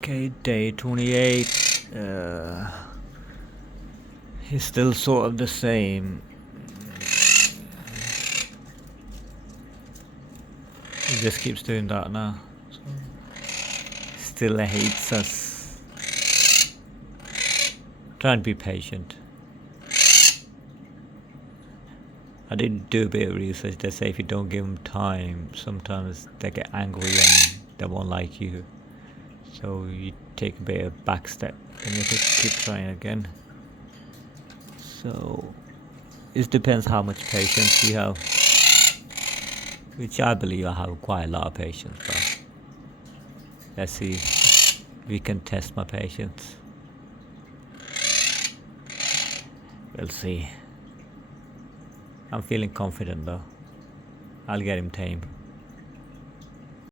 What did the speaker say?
Okay, day 28. He's still sort of the same. He just keeps doing that now. So still hates us. Try and be patient. I did do a bit of research. They say if you don't give them time, sometimes they get angry and they won't like you. So you take a bit of back step and you keep trying again. So it depends how much patience you have, which I believe I have quite a lot of patience, but let's see if we can test my patience. We'll see. I'm feeling confident though. I'll get him tamed.